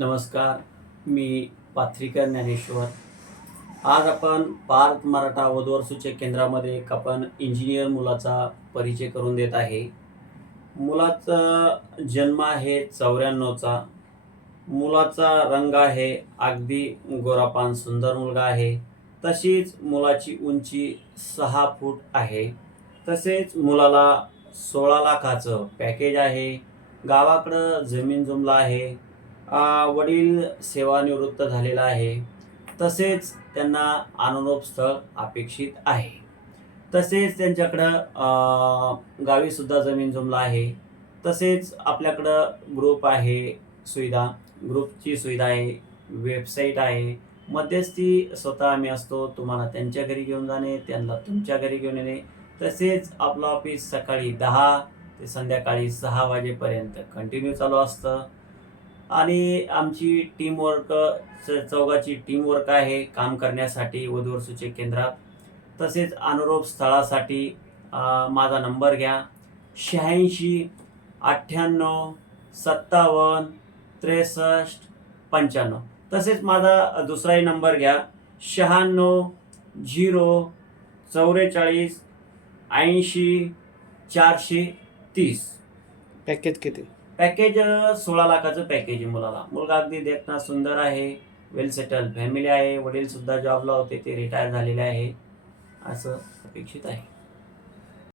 नमस्कार, मी पाथ्रीकर ज्ञानेश्वर. आज आपण पार्थ मराठा वधूवर सूचक केंद्रामध्ये आपण इंजिनियर मुलाचा परिचय करून देत आहे. मुलाचा जन्म आहे 94चा. मुलाचा रंग आहे अगदी गोरापान सुंदर मुलगा आहे. तशीच मुलाची उंची 6 फूट आहे. तसेच मुलाला 16 लाखाचं पॅकेज आहे. गावाकडं जमीन जुमला आहे. वडील सेवानिवृत्त झालेला आहे. तसेच त्यांना अनुरूप स्थळ अपेक्षित आहे. तसेच त्यांच्याकडं गावीसुद्धा जमीन जुमला आहे. तसेच आपल्याकडं ग्रुप आहे सुविधा. ग्रुपची सुविधा आहे, वेबसाईट आहे. मध्यस्थी स्वतः आम्ही असतो. तुम्हाला त्यांच्या घरी घेऊन जाणे, त्यांना तुमच्या घरी घेऊन येणे. तसेच आपलं ऑफिस सकाळी 10 ते संध्याकाळी 6 वाजेपर्यंत कंटिन्यू चालू असतं. आणि आमची टीमवर्क चौघाची टीमवर्क आहे काम करण्यासाठी वधूवर सूचक केंद्रात. तसेच अनुरूप स्थळासाठी माझा नंबर घ्या 86 98 57 63 95. तसेच माझा दुसराही नंबर घ्या 96 0 44 80 430. पॅकेज किती? पॅकेज 16 लाखाचं पॅकेज आहे मुलाला. मुलगा अगदी देखणा सुंदर आहे. वेल सेटल फॅमिली आहे. वडील सुद्धा जॉबला होते, ते रिटायर झालेले आहे. असं अपेक्षित आहे.